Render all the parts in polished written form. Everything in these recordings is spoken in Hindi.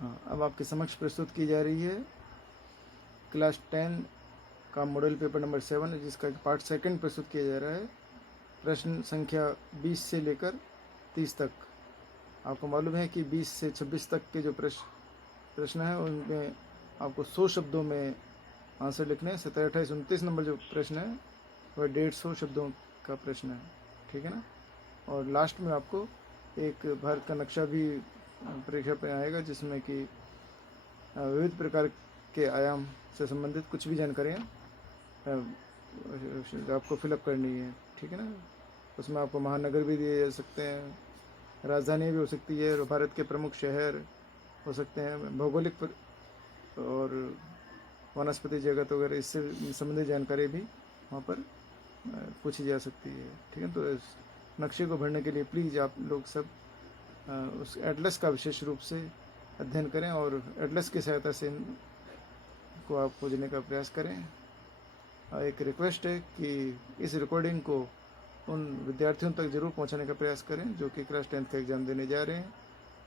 हाँ, अब आपके समक्ष प्रस्तुत की जा रही है क्लास 10 का मॉडल पेपर नंबर 7, जिसका पार्ट सेकंड प्रस्तुत किया जा रहा है। प्रश्न संख्या 20 से लेकर 30 तक। आपको मालूम है कि 20 से 26 तक के जो प्रश्न हैं उनमें आपको 100 शब्दों में आंसर लिखने हैं। 27, 28, 29 नंबर जो प्रश्न है वह 150 शब्दों का प्रश्न है, ठीक है ना। और लास्ट में आपको एक भारत का नक्शा भी परीक्षा पे आएगा, जिसमें कि विविध प्रकार के आयाम से संबंधित कुछ भी जानकारियाँ आपको फिलअप करनी है, ठीक है ना। उसमें आपको महानगर भी दिए जा सकते हैं, राजधानी भी हो सकती है, और भारत के प्रमुख शहर हो सकते हैं, भौगोलिक और वनस्पति जगत वगैरह इससे संबंधित जानकारी भी वहाँ पर पूछी जा सकती है, ठीक है। तो इस नक्शे को भरने के लिए प्लीज़ आप लोग सब उस एटलस का विशेष रूप से अध्ययन करें और एटलस की सहायता से इनको आप खोजने का प्रयास करें। एक रिक्वेस्ट है कि इस रिकॉर्डिंग को उन विद्यार्थियों तक ज़रूर पहुंचाने का प्रयास करें जो कि क्लास 10 का एग्ज़ाम देने जा रहे हैं।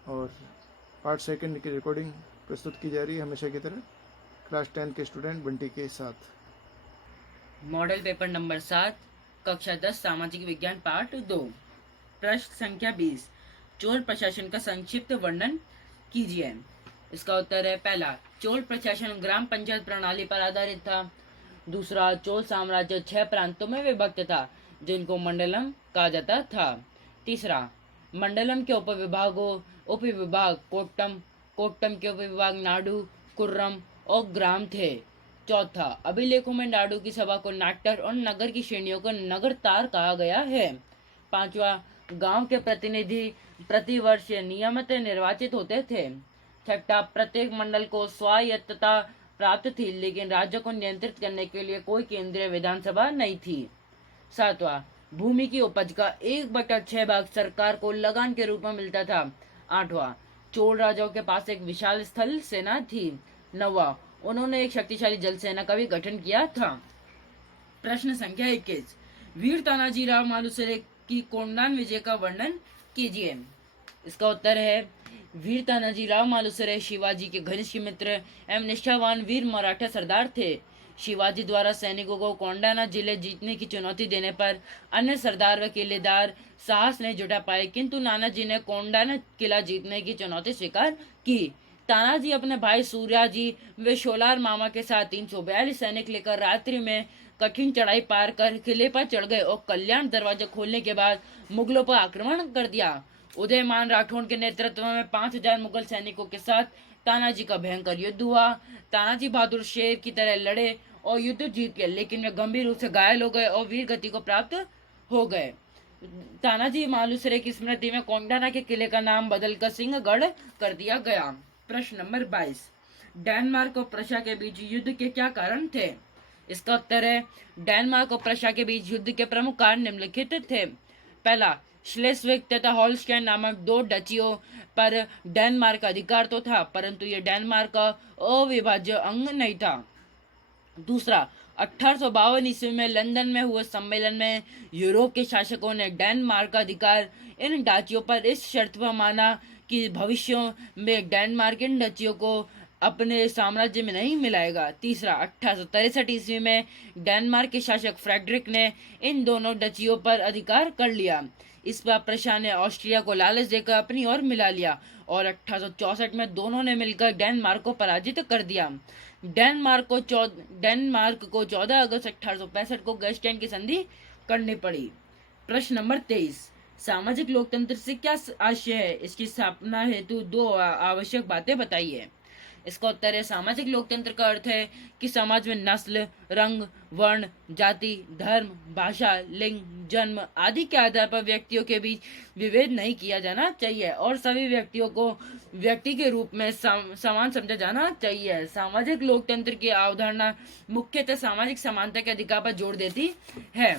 और पार्ट सेकंड की रिकॉर्डिंग प्रस्तुत की जा रही है हमेशा की तरह क्लास 10 के स्टूडेंट बंटी के साथ। मॉडल पेपर नंबर 7, कक्षा 10, सामाजिक विज्ञान, पार्ट 2। प्रश्न संख्या 20, चोल प्रशासन का संक्षिप्त वर्णन कीजिए। इसका उत्तर है पहला, चोल प्रशासन ग्राम पंचायत प्रणाली पर आधारित था। दूसरा, चोल साम्राज्य 6 प्रांतों में विभक्त था जिनको मंडलम कहा जाता था। तीसरा, मंडलम के उपविभाग कोट्टम, कोट्टम के उपविभाग नाडु, कुर्रम और ग्राम थे। चौथा, अभिलेखों में नाडु की सभा को नाट्यर और नगर की श्रेणियों को नगरतार कहा गया है। पांचवा, गांव के प्रतिनिधि प्रतिवर्ष नियमित निर्वाचित होते थे। छठा, प्रत्येक मंडल को स्वायत्तता प्राप्त थी, लेकिन राज्य को नियंत्रित करने के लिए कोई केंद्रीय विधानसभा नहीं थी। सातवां, भूमि की उपज का 1/6 भाग सरकार को लगान के रूप में मिलता था। आठवां, चोल राजाओं के पास एक विशाल स्थल सेना थी। नौवां, उन्होंने एक शक्तिशाली जल सेना का भी गठन किया था। प्रश्न संख्या 21, वीर तानाजी राव मालुसरे की कोंडान विजय का वर्णन कीजिए। इसका उत्तर है, वीर तानाजी राव मालुसरे शिवाजी के घनिष्ठ मित्र एवं निष्ठावान वीर मराठा सरदार थे। शिवाजी द्वारा सैनिकों को कोंडाना जिले जीतने की चुनौती देने पर अन्य सरदार व किलेदार साहस नहीं जुटा पाए, किंतु नानाजी ने कोंडाना किला जीतने की चुनौती स्वीकार की। तानाजी अपने भाई सूर्याजी व शोलार मामा के साथ 342 सैनिक लेकर रात्रि में कठिन चढ़ाई पार कर किले पर चढ़ गए और कल्याण दरवाजा खोलने के बाद मुगलों पर आक्रमण कर दिया। उदयमान राठौड़ के नेतृत्व में 5000 मुगल सैनिकों के साथ तानाजी का भयंकर युद्ध हुआ। तानाजी बहादुर शेर की तरह लड़े और युद्ध जीत गए, लेकिन वे गंभीर रूप से घायल हो गए और वीर गति को प्राप्त हो गए। तानाजी मालुसरे की स्मृति में कोंडाना के किले का नाम बदलकर सिंहगढ़ कर दिया गया। प्रश्न नंबर 22, डेनमार्क और प्रशा के बीच युद्ध के क्या कारण थे। इसका उत्तर है, डेनमार्क और प्रशा के बीच युद्ध के प्रमुख कारण निम्नलिखित थे। पहला, श्लेस्विग तथा हॉल्स्टाइन नामक 2 डचियों पर डेनमार्क का अधिकार तो था, परंतु यह डेनमार्क का अविभाज्य अंग नहीं था। दूसरा, 1852 ईस्वी में लंदन में हुए सम्मेलन में यूरोप के शासकों ने डेनमार्क का अधिकार इन डाचियों पर इस शर्त पर माना कि भविष्य में डेनमार्क इन डचियों को अपने साम्राज्य में नहीं मिलाएगा। तीसरा, 1863 ईस्वी में डेनमार्क के शासक फ्रेडरिक ने इन दोनों डचियों पर अधिकार कर लिया। इस पर प्रशा ने ऑस्ट्रिया को लालच देकर अपनी ओर मिला लिया और 1864 में दोनों ने मिलकर डेनमार्क को पराजित कर दिया। डेनमार्क को 14 अगस्त 1865 को गैस्टेन की संधि करनी पड़ी। प्रश्न नंबर 23, सामाजिक लोकतंत्र से क्या आशय है, इसकी स्थापना हेतु 2 आवश्यक बातें बताइए। इसका उत्तर है, सामाजिक लोकतंत्र का अर्थ है कि समाज में नस्ल, रंग, वर्ण, जाति, धर्म, भाषा, लिंग, जन्म आदि के आधार पर व्यक्तियों के बीच विभेद नहीं किया जाना चाहिए और सभी व्यक्तियों को व्यक्ति के रूप में समान समझा जाना चाहिए। सामाजिक लोकतंत्र की अवधारणा मुख्यतः सामाजिक समानता के अधिकार पर जोर देती है।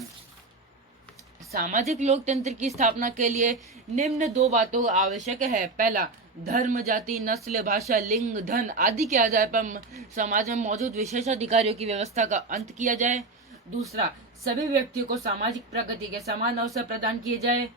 सामाजिक लोकतंत्र की स्थापना के लिए निम्न 2 बातों आवश्यक है। पहला, धर्म, जाति, नस्ल, भाषा, लिंग, धन आदि के आधार पर समाज में मौजूद विशेषाधिकारियों की व्यवस्था का अंत किया जाए। दूसरा, सभी व्यक्तियों को सामाजिक प्रगति के समान अवसर प्रदान किए जाए।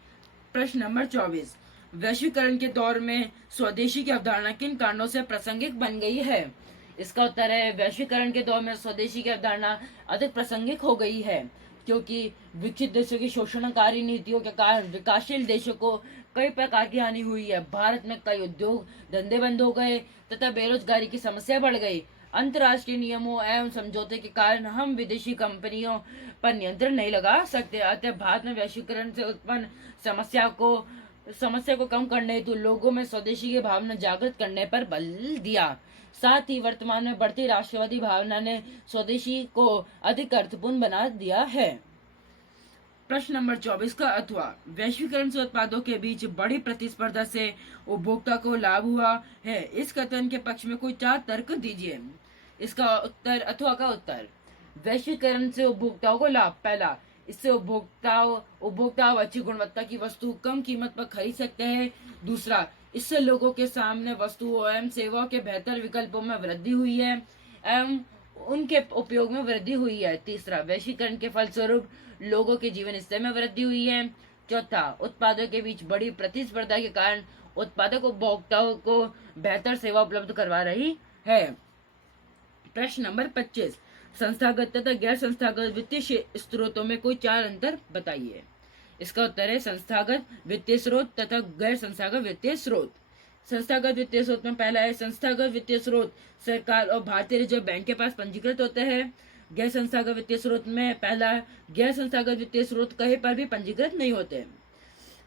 प्रश्न नंबर 24, वैश्वीकरण के दौर में स्वदेशी की अवधारणा किन कारणों से प्रासंगिक बन गई है? इसका उत्तर है वैश्वीकरण के दौर में स्वदेशी की अवधारणा अधिक प्रासंगिक हो गई है क्योंकि विकसित देशों की शोषणकारी नीतियों के कारण विकासशील देशों को कई प्रकार की हानि हुई है। भारत में कई उद्योग धंधे बंद हो गए तथा बेरोजगारी की समस्या बढ़ गई। अंतर्राष्ट्रीय नियमों एवं समझौते के कारण हम विदेशी कंपनियों पर नियंत्रण नहीं लगा सकते। अतः भारत में वैश्वीकरण से उत्पन्न समस्या को कम करने हेतु लोगों में स्वदेशी की भावना जागृत करने पर बल दिया। साथ ही वर्तमान में बढ़ती राष्ट्रवादी भावना ने स्वदेशी को अधिक अर्थपूर्ण बना दिया है। प्रश्न नंबर 24 का अथवा वैश्वीकरण से उत्पादों के बीच बड़ी प्रतिस्पर्धा से उपभोक्ता को लाभ हुआ है, इस कथन के पक्ष में कोई 4 तर्क दीजिए। इसका उत्तर अथवा का उत्तर वैश्वीकरण से उपभोक्ताओं को लाभ। पहला, इससे उपभोक्ता अच्छी गुणवत्ता की वस्तु कम कीमत पर खरीद सकते हैं। दूसरा, इससे लोगों के सामने वस्तुओं एवं सेवाओं के बेहतर विकल्पों में वृद्धि हुई है एवं उनके उपयोग में वृद्धि हुई है। तीसरा, वैश्वीकरण के फलस्वरूप लोगों के जीवन स्तर में वृद्धि हुई है। चौथा, उत्पादों के बीच बड़ी प्रतिस्पर्धा के कारण उत्पादक उपभोक्ताओं को बेहतर सेवा उपलब्ध करवा रही है। प्रश्न नंबर 25, संस्थागत तथा गैर संस्थागत वित्तीय स्रोतों में कोई 4 अंतर बताइए। इसका उत्तर है संस्थागत वित्तीय स्रोत तथा गैर संस्थागत वित्तीय स्रोत। संस्थागत वित्तीय स्रोत में पहला है संस्थागत वित्तीय स्रोत सरकार और भारतीय रिजर्व बैंक के पास पंजीकृत होते हैं। गैर संस्थागत वित्तीय स्रोत में पहला गैर संस्थागत वित्तीय स्रोत कहीं पर भी पंजीकृत नहीं होते।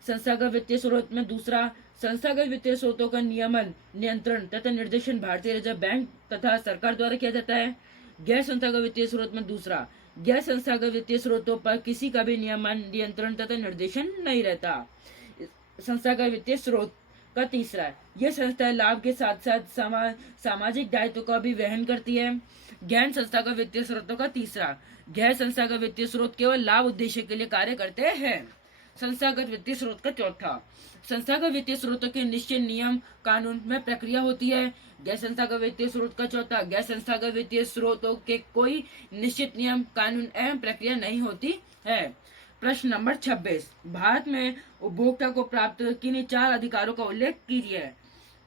संस्थागत वित्तीय स्रोत में दूसरा, संस्थागत वित्तीय स्रोतों का नियमन, नियंत्रण तथा निर्देशन भारतीय रिजर्व बैंक तथा सरकार द्वारा किया जाता है। गैर संस्थागत वित्तीय स्रोत में दूसरा, गैर संस्थागत वित्तीय स्रोतों पर किसी का भी नियमन, नियंत्रण तथा निर्देशन नहीं रहता। संस्थागत वित्तीय स्रोत का तीसरा, यह संस्था लाभ के साथ साथ सामाजिक दायित्व का भी वहन करती है। गैर संस्थागत वित्तीय स्रोतों का तीसरा, गैर संस्थागत वित्तीय स्रोत केवल लाभ उद्देश्य के लिए कार्य करते हैं। संस्थागत वित्तीय स्रोत का चौथा, संस्थागत वित्तीय स्रोतों के निश्चित नियम, कानून में प्रक्रिया होती है। गैर संस्थागत वित्तीय स्रोत का चौथा, गैर संस्थागत वित्तीय स्रोतों के कोई निश्चित नियम, कानून एवं प्रक्रिया नहीं होती है। प्रश्न नंबर 26, भारत में उपभोक्ता को प्राप्त किन्हीं 4 अधिकारों का उल्लेख कीजिए।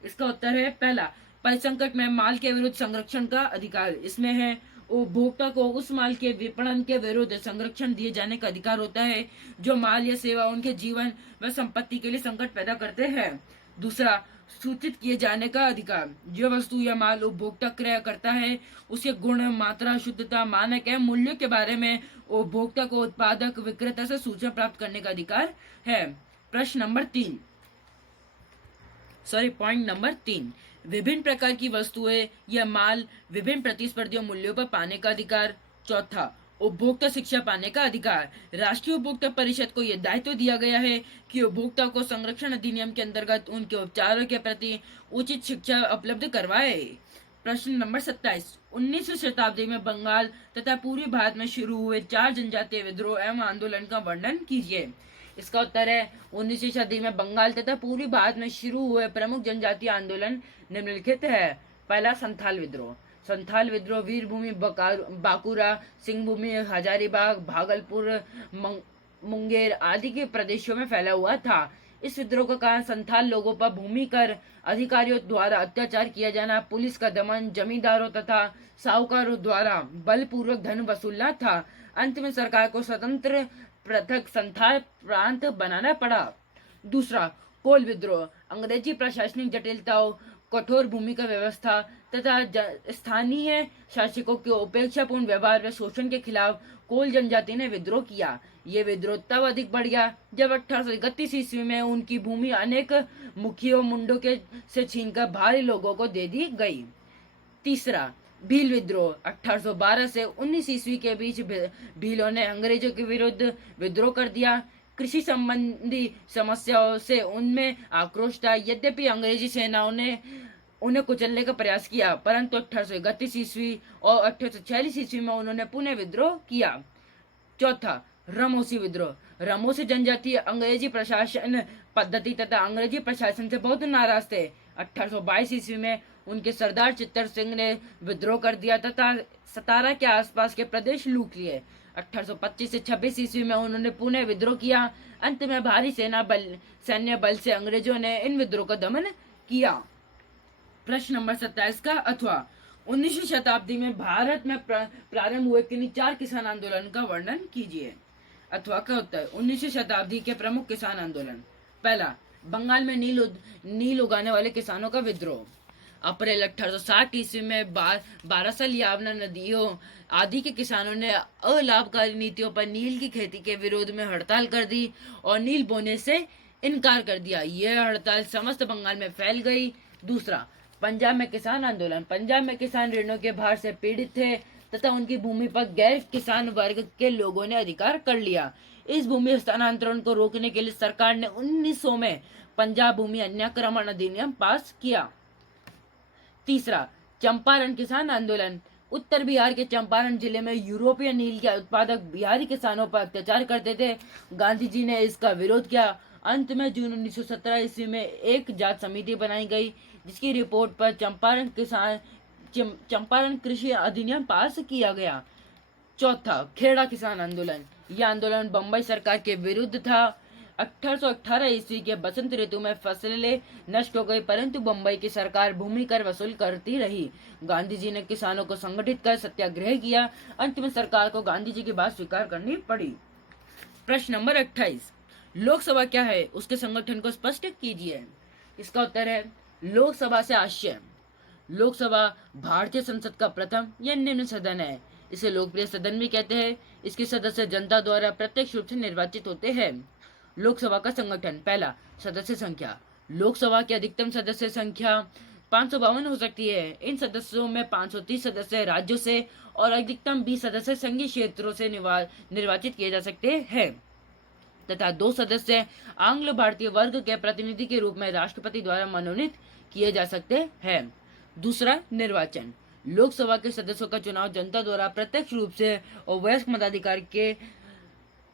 इसका उत्तर है पहला, परिसंकट में माल के विरुद्ध संरक्षण का अधिकार। इसमें है उपभोक्ता को उस माल के विपणन के विरुद्ध संरक्षण दिए जाने का अधिकार होता है जो माल या सेवा उनके जीवन व संपत्ति के लिए संकट पैदा करते हैं। दूसरा, सूचित किए जाने का अधिकार, जो वस्तु या माल उपभोक्ता क्रय करता है उसके गुण, मात्रा, शुद्धता, मानक एवं मूल्य के बारे में उपभोक्ता को उत्पादक विक्रेता से सूचना प्राप्त करने का अधिकार है। प्रश्न नंबर 3, पॉइंट नंबर 3, विभिन्न प्रकार की वस्तुएं या माल विभिन्न प्रतिस्पर्धी मूल्यों पर पाने का अधिकार। चौथा, उपभोक्ता शिक्षा पाने का अधिकार। राष्ट्रीय उपभोक्ता परिषद को यह दायित्व दिया गया है कि उपभोक्ता को संरक्षण अधिनियम के अंतर्गत उनके उपचारों के प्रति उचित शिक्षा उपलब्ध करवाए। प्रश्न नंबर 27, 19वीं शताब्दी में बंगाल तथा पूर्वी भारत में शुरू हुए 4 जनजातीय विद्रोह एवं आंदोलन का वर्णन कीजिए। इसका उत्तर है 19वीं सदी में बंगाल तथा पूर्वी भारत में शुरू हुए प्रमुख जनजातीय आंदोलन निम्नलिखित है। पहला, संथाल विद्रोह। संथाल विद्रोह वीरभूमि बांकुरा, सिंहभूमि, हजारीबाग, भागलपुर, मुंगेर आदि के प्रदेशों में फैला हुआ था। इस विद्रोह का कारण संथाल लोगों पर भूमि कर अधिकारियों द्वारा अत्याचार किया जाना, पुलिस का दमन, जमींदारों तथा साहूकारों द्वारा बलपूर्वक धन वसूलना था। अंत में सरकार को स्वतंत्र पृथक संथाल प्रांत बनाना पड़ा। दूसरा, कोल विद्रोह। अंग्रेजी प्रशासनिक जटिलताओं, कठोर भूमिका व्यवस्था तथा स्थानीय शासकों के उपेक्षापूर्ण व्यवहार व शोषण के खिलाफ कोल जनजाति ने विद्रोह किया। ये विद्रोह तब अधिक बढ़ गया जब 1831 ईस्वी में उनकी भूमि अनेक मुखियों मुंडों के से छीनकर भारी लोगों को दे दी गई। तीसरा, भील विद्रोह। 1812 से 19 ईस्वी के बीच भीलों ने अंग्रेजों के विरुद्ध विद्रोह कर दिया। कृषि संबंधी समस्याओं से उनमें आक्रोश था। यद्यपि अंग्रेजी सेनाओं ने उन्हें कुचलने का प्रयास किया, परंतु 1831 ईस्वी और 1846 ईस्वी में उन्होंने पुनः विद्रोह किया। चौथा, रमोसी विद्रोह। रमोसी जनजाति अंग्रेजी प्रशासन पद्धति तथा अंग्रेजी प्रशासन से बहुत नाराज थे। 1822 ईस्वी में उनके सरदार चित्तर सिंह ने विद्रोह कर दिया तथा सतारा के आसपास के प्रदेश लूट लिए। 1825 से 26 ईस्वी में उन्होंने पुणे विद्रोह किया। अंत में भारी सैन्य बल से अंग्रेजों ने इन विद्रोह का दमन किया। प्रश्न नंबर 27 का अथवा 19वीं शताब्दी में भारत में प्रारंभ हुए किन्हीं 4 किसान आंदोलन का वर्णन कीजिए। अथवा का उत्तर 19वीं शताब्दी के प्रमुख किसान आंदोलन। पहला, बंगाल में नील उगाने वाले किसानों का विद्रोह। अप्रैल 1860 ईस्वी में बारासल यावना नदियों आदि के किसानों ने अलाभकारी नीतियों पर नील की खेती के विरोध में हड़ताल कर दी और नील बोने से इनकार कर दिया। यह हड़ताल समस्त बंगाल में फैल गई। दूसरा, पंजाब में किसान आंदोलन। पंजाब में किसान ऋणों के भार से पीड़ित थे तथा उनकी भूमि पर गैर किसान वर्ग के लोगों ने अधिकार कर लिया। इस भूमि हस्तांतरण को रोकने के लिए सरकार ने 1900 में पंजाब भूमि अन्याक्रमण अधिनियम पास किया। तीसरा, चंपारण किसान आंदोलन। उत्तर बिहार के चंपारण जिले में यूरोपीय नील के उत्पादक बिहारी किसानों पर अत्याचार करते थे। गांधी जी ने इसका विरोध किया। अंत में जून 1917 ईस्वी में एक जांच समिति बनाई गई जिसकी रिपोर्ट पर चंपारण कृषि अधिनियम पास किया गया। चौथा, खेड़ा किसान आंदोलन। यह आंदोलन बम्बई सरकार के विरुद्ध था। 1818 ईस्वी के बसंत ऋतु में फसलें नष्ट हो गई परंतु बम्बई की सरकार भूमि कर वसूल करती रही। गांधी जी ने किसानों को संगठित कर सत्याग्रह किया। अंत में सरकार को गांधी जी की बात स्वीकार करनी पड़ी। प्रश्न नंबर 28, लोकसभा क्या है, उसके संगठन को स्पष्ट कीजिए। इसका उत्तर है लोकसभा से आशय। लोकसभा भारतीय संसद का प्रथम या निम्न सदन है। इसे लोकप्रिय सदन भी कहते हैं। इसके सदस्य जनता द्वारा प्रत्यक्ष रूप से निर्वाचित होते हैं। लोकसभा का संगठन। पहला, सदस्य संख्या। लोकसभा की अधिकतम सदस्य संख्या 552 हो सकती है। इन सदस्यों में 530 सदस्य राज्यों से और अधिकतम 20 सदस्य संघीय क्षेत्रों से निर्वाचित किए जा सकते हैं तथा 2 सदस्य आंग्ल भारतीय वर्ग के प्रतिनिधि के रूप में राष्ट्रपति द्वारा मनोनीत किए जा सकते हैं। दूसरा, निर्वाचन। लोकसभा के सदस्यों का चुनाव जनता द्वारा प्रत्यक्ष रूप से और वयस्क मताधिकार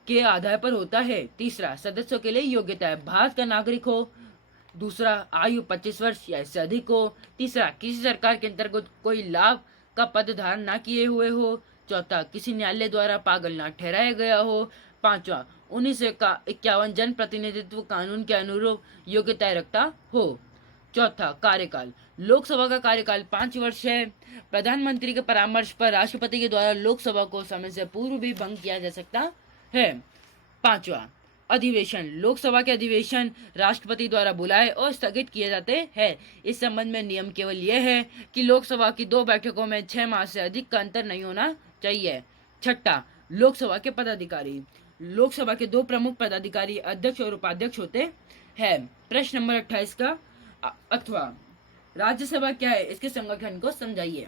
के आधार पर होता है। तीसरा, सदस्यों के लिए योग्यता है। भारत का नागरिक हो। दूसरा, आयु 25 वर्ष या इससे अधिक हो। तीसरा, किसी सरकार के अंतर्गत कोई लाभ का पद धारण न किए हुए हो। चौथा, किसी न्यायालय द्वारा पागल न ठहराया गया हो। पांचवा, 1951 जन प्रतिनिधित्व कानून के अनुरूप योग्यताएं रखता हो। चौथा, कार्यकाल। लोकसभा का कार्यकाल 5 वर्ष है। प्रधानमंत्री के परामर्श पर राष्ट्रपति के द्वारा लोकसभा को समय से पूर्व भी भंग किया जा सकता है। पांचवा, अधिवेशन। लोकसभा के अधिवेशन राष्ट्रपति द्वारा बुलाए और स्थगित किए जाते हैं। इस संबंध में नियम केवल यह है कि लोकसभा की 2 बैठकों में 6 माह से अधिक का अंतर नहीं होना चाहिए। छठा, लोकसभा के पदाधिकारी। लोकसभा के 2 प्रमुख पदाधिकारी अध्यक्ष और उपाध्यक्ष होते हैं। प्रश्न नंबर 28 का अथवा राज्यसभा क्या है, इसके संगठन को समझाइए।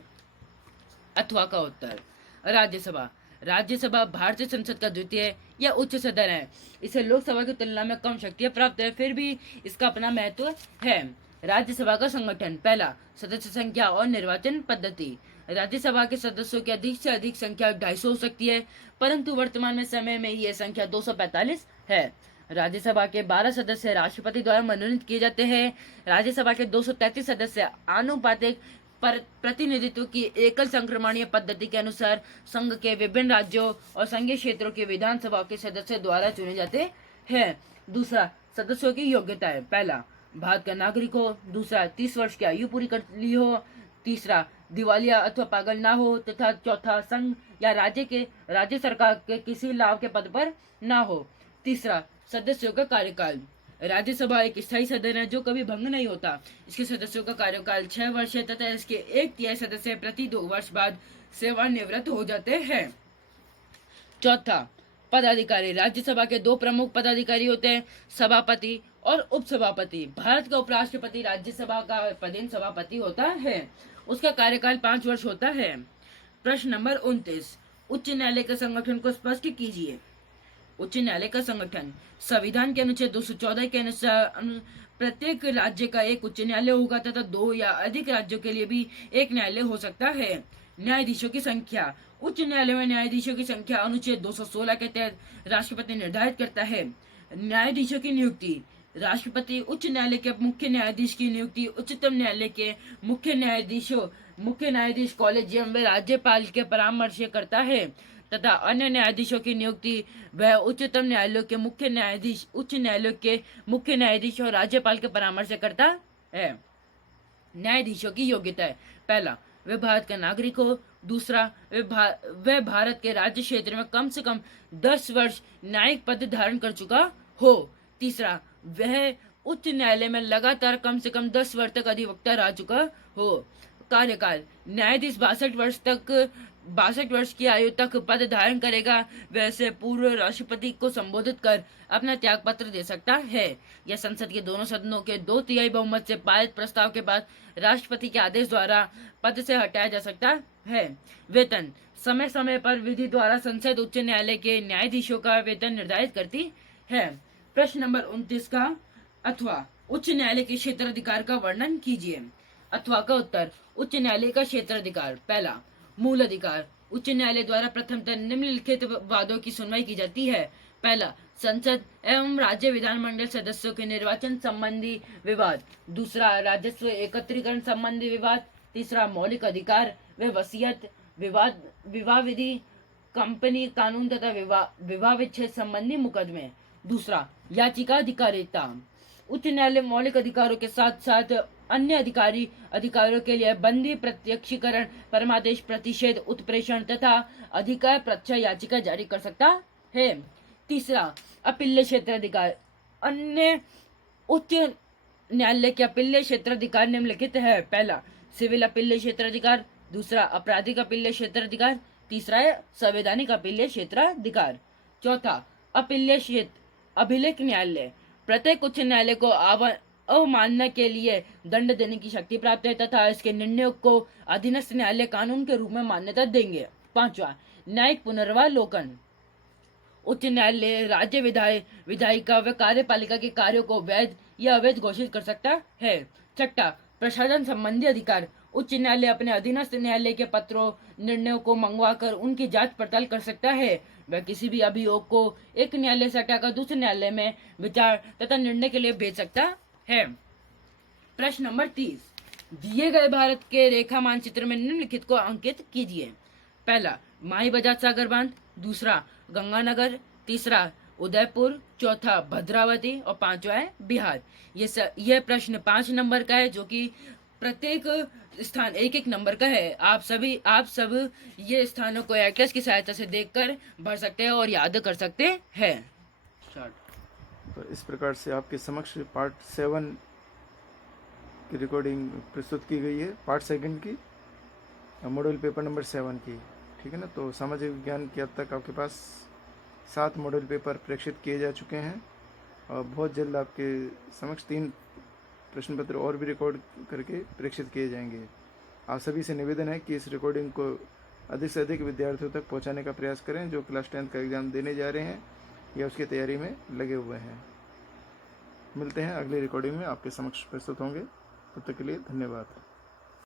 अथवा का उत्तर राज्यसभा। राज्यसभा भारतीय संसद का द्वितीय या उच्च सदन है। इसे लोकसभा की तुलना में कम शक्तियां प्राप्त है, फिर भी इसका अपना महत्व है। राज्यसभा का संगठन। पहला, सदस्य संख्या और निर्वाचन पद्धति। राज्यसभा के सदस्यों की अधिक से अधिक संख्या 250 हो सकती है परंतु वर्तमान में समय में यह संख्या 245 है। राज्यसभा के 12 सदस्य राष्ट्रपति द्वारा मनोनीत किए जाते हैं। राज्यसभा के 233 सदस्य आनुपातिक प्रतिनिधित्व की एकल संक्रमणीय पद्धति के अनुसार संघ के विभिन्न राज्यों और संघीय क्षेत्रों के विधानसभा के सदस्य द्वारा चुने जाते हैं। दूसरा, सदस्यों की योग्यता है। पहला, भारत का नागरिक हो। दूसरा, 30 वर्ष की आयु पूरी कर ली हो। तीसरा, दिवालिया अथवा पागल ना हो तथा चौथा, संघ या राज्य सरकार के किसी लाभ के पद पर ना हो। तीसरा, सदस्यों का कार्यकाल। राज्यसभा एक स्थायी सदन है जो कभी भंग नहीं होता। इसके सदस्यों का कार्यकाल 6 वर्ष है तथा इसके 1/3 सदस्य प्रति 2 वर्ष बाद सेवानिवृत्त हो जाते हैं। चौथा, पदाधिकारी। राज्यसभा के 2 प्रमुख पदाधिकारी होते हैं, सभापति और उपसभापति। भारत का उपराष्ट्रपति राज्यसभा का पदेन सभापति होता है। उसका कार्यकाल 5 वर्ष होता है। प्रश्न नंबर 29, उच्च न्यायालय के संगठन को स्पष्ट कीजिए। उच्च न्यायालय का संगठन। संविधान के अनुच्छेद 214 के अनुसार प्रत्येक राज्य का एक उच्च न्यायालय होगा तथा 2 या अधिक राज्यों के लिए भी एक न्यायालय हो सकता है। न्यायाधीशों की संख्या। उच्च न्यायालय में न्यायाधीशों की संख्या अनुच्छेद 216 के तहत राष्ट्रपति निर्धारित करता है। न्यायाधीशों की नियुक्ति। राष्ट्रपति उच्च न्यायालय के मुख्य न्यायाधीश की नियुक्ति उच्चतम न्यायालय के मुख्य न्यायाधीश कॉलेजियम व राज्यपाल के परामर्श से करता है तथा अन्य न्यायाधीशों की नियुक्ति वह उच्चतम न्यायालय के मुख्य न्यायाधीश, उच्च न्यायालय के मुख्य न्यायाधीश और राज्यपाल के परामर्श से करता है। न्यायाधीशों की योग्यता है, पहला, वे भारत का नागरिक हो। दूसरा, वे भारत के राज्य क्षेत्र में कम से कम 10 वर्ष न्यायिक पद धारण कर चुका हो। तीसरा, वह उच्च न्यायालय में लगातार कम से कम 10 वर्ष तक अधिवक्ता रह चुका हो। कार्यकाल, न्यायाधीश 62 वर्ष की आयु तक पद धारण करेगा। वैसे पूर्व राष्ट्रपति को संबोधित कर अपना त्याग पत्र दे सकता है। यह संसद के दोनों सदनों के 2/3 बहुमत से पारित प्रस्ताव के बाद राष्ट्रपति के आदेश द्वारा पद से हटाया जा सकता है। वेतन, समय समय पर विधि द्वारा संसद उच्च न्यायालय के न्यायाधीशों का वेतन निर्धारित करती है। प्रश्न नंबर 29 का अथवा उच्च न्यायालय के क्षेत्राधिकार का वर्णन कीजिए। अथवा का उत्तर, उच्च न्यायालय का क्षेत्राधिकार, पहला, मूल अधिकार, उच्च न्यायालय द्वारा प्रथमतः निम्नलिखित वादों की सुनवाई की जाती है। पहला, संसद एवं राज्य विधानमंडल सदस्यों के निर्वाचन संबंधी विवाद। दूसरा, राजस्व एकत्रीकरण संबंधी विवाद। तीसरा, मौलिक अधिकार व वसीयत विवाद, विवाह विधि, कंपनी कानून तथा विवाह विच्छेद संबंधी मुकदमे। दूसरा, याचिका अधिकारिता, उच्च न्यायालय मौलिक अधिकारों के साथ साथ अन्य अधिकारों के लिए बंदी, प्रत्यक्षीकरण, परमादेश, प्रतिषेध, उत्प्रेषण तथा अधिकार प्रत्यय याचिका जारी कर सकता है। तीसरा, अपील्य क्षेत्राधिकार, अन्य उच्च न्यायालय के अपील्य क्षेत्राधिकार निम्नलिखित है। पहला, सिविल अपील्य क्षेत्राधिकार। दूसरा, आपराधिक अपील्य क्षेत्राधिकार। तीसरा है संवैधानिक अपील्य क्षेत्राधिकार। चौथा, अभिलेख न्यायालय, प्रत्येक उच्च न्यायालय को अवमानना के लिए दंड देने की शक्ति प्राप्त है तथा इसके निर्णयों को अधीनस्थ न्यायालय कानून के रूप में मान्यता देंगे। पांचवा, न्यायिक पुनर्वालोकन, उच्च न्यायालय राज्य विधायिका व कार्यपालिका के कार्यों को वैध या अवैध घोषित कर सकता है। छठा, प्रशासन संबंधी अधिकार, उच्च न्यायालय अपने अधीनस्थ न्यायालय के पत्रों, निर्णयों को मंगवाकर उनकी जांच पड़ताल कर सकता है। वह किसी भी अभियोग को एक न्यायालय से हटाकर दूसरे न्यायालय में विचार तथा निर्णय के लिए भेज सकता है। प्रश्न नंबर 30, दिए गए भारत के रेखा मानचित्र में निम्नलिखित को अंकित कीजिए। पहला, माही बजाज सागर बांध। दूसरा, गंगानगर। तीसरा, उदयपुर। चौथा, भद्रावती। और पांचवा है बिहार। यह प्रश्न 5 नंबर का है, जो कि प्रत्येक स्थान 1-1 नंबर का है। आप सब ये स्थानों को एटलस की सहायता से देखकर भर सकते हैं और याद कर सकते हैं। तो इस प्रकार से आपके समक्ष पार्ट 7 की रिकॉर्डिंग प्रस्तुत की गई है, पार्ट 2 की, मॉडल पेपर नंबर 7 की। ठीक है ना। तो सामाजिक विज्ञान के अब तक आपके पास 7 मॉडल पेपर प्रेषित किए जा चुके हैं और बहुत जल्द आपके समक्ष 3 प्रश्न पत्र और भी रिकॉर्ड करके प्रेषित किए जाएंगे। आप सभी से निवेदन है कि इस रिकॉर्डिंग को अधिक से अधिक विद्यार्थियों तक पहुंचाने का प्रयास करें जो क्लास 10 का एग्ज़ाम देने जा रहे हैं या उसकी तैयारी में लगे हुए हैं। मिलते हैं अगली रिकॉर्डिंग में, आपके समक्ष प्रस्तुत होंगे। तब तक के लिए धन्यवाद।